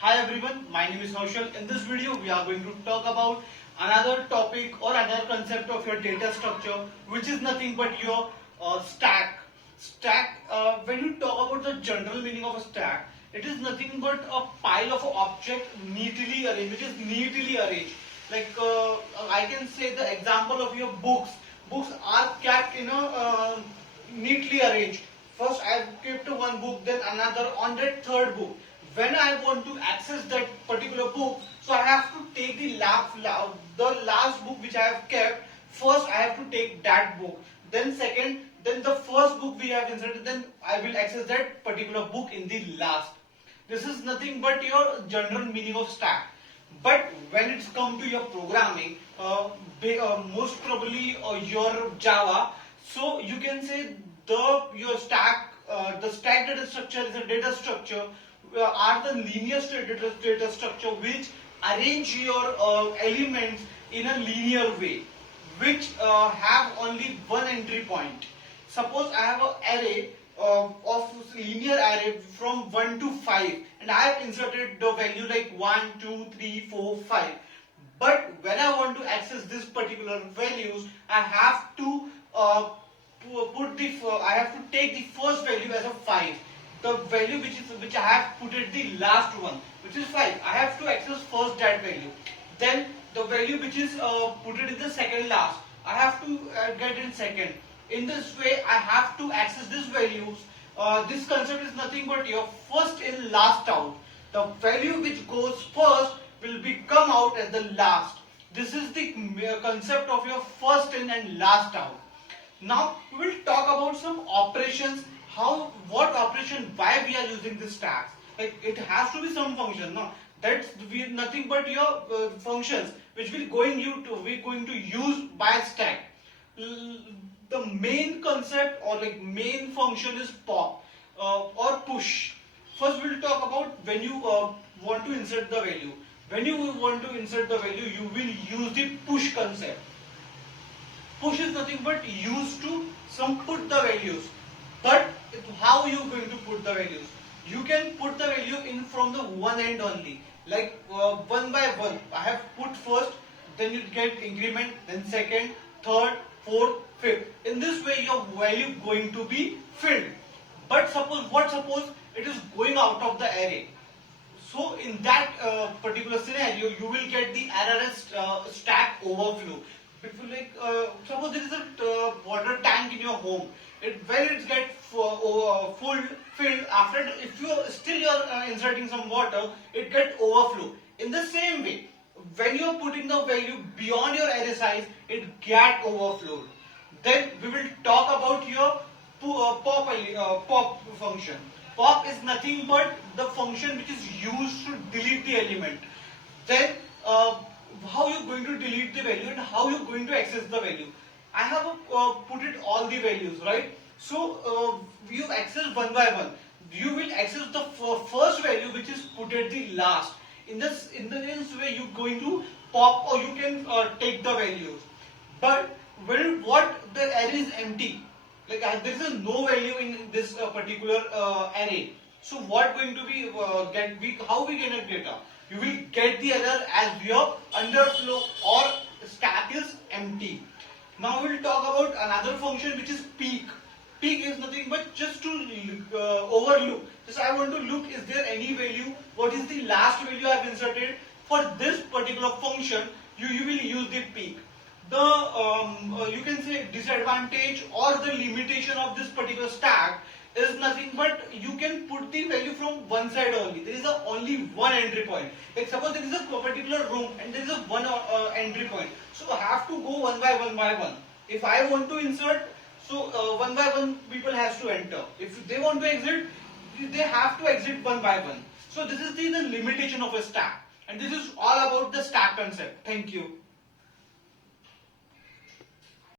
Hi everyone, my name is Harshal. In this video, we are going to talk about another topic or another concept of your data structure, which is nothing but your stack. When you talk about the general meaning of a stack, it is nothing but a pile of objects neatly arranged, which is neatly arranged. I can say the example of your books. Books are kept neatly arranged. First I have kept one book, then another on that third book. When I want to access that particular book, so I have to take the last book which I have kept. First I have to take that book. Then second, then the first book we have inserted, then I will access that particular book in the last. This is nothing but your general meaning of stack. But when it's come to your programming, most probably your Java, so you can say the stack data structure is a data structure are the linear data structure which arrange your elements in a linear way, which have only one entry point. Suppose I have an array of linear array from 1 to 5 and I have inserted the value like 1, 2, 3, 4, 5. But when I want to access this particular values, I have to I have to take the first value as a 5. The value which I have put at the last one, which is 5. I have to access first that value. Then the value which is put it in the second last, I have to get in second. In this way, I have to access these values. This concept is nothing but your first in, last out. The value which goes first will be come out at the last. This is the concept of your first in and last out. Now we will talk about some operations. What operation, why we are using this tags. Like it has to be some function. No, that's nothing but your functions which we're going to use by stack. The main concept or like main function is pop or push. First we'll talk about when you want to insert the value. When you want to insert the value, you will use the push concept. Push is nothing but used to put the values. But how you going to put the values? You can put the value in from the one end only. Like one by one. I have put first, then you get increment, then second, third, fourth, fifth. In this way your value going to be filled. But suppose it is going out of the array. So in that particular scenario, you will get the RRS stack overflow. Suppose there is a water tank in your home. When it gets full filled, after if you're inserting some water, it gets overflow. In the same way, when you are putting the value beyond your array size, it get overflowed. Then we will talk about your pop function. Pop is nothing but the function which is used to delete the element. Then how you going to delete the value and how you going to access the value. I have put it all the values, right? So you access one by one. You will access the first value which is put at the last. In this way, you going to pop or you can take the values. But what the array is empty. Like there is no value in this particular array. So what going to be how we get data? You will get the error as your underflow or stack is empty. Now we will talk about another function which is peek. Peek is nothing but just to overlook. Just I want to look, is there any value? What is the last value I have inserted? For this particular function, you will use the peek. The you can say disadvantage or the limitation of this particular stack is nothing but you can put the value from one side only. There is only one entry point. Like suppose there is a particular room and there is a one entry point. So I have to go one by one. If I want to insert, so one by one people has to enter. If they want to exit, they have to exit one by one. So this is the limitation of a stack. And this is all about the stack concept. Thank you.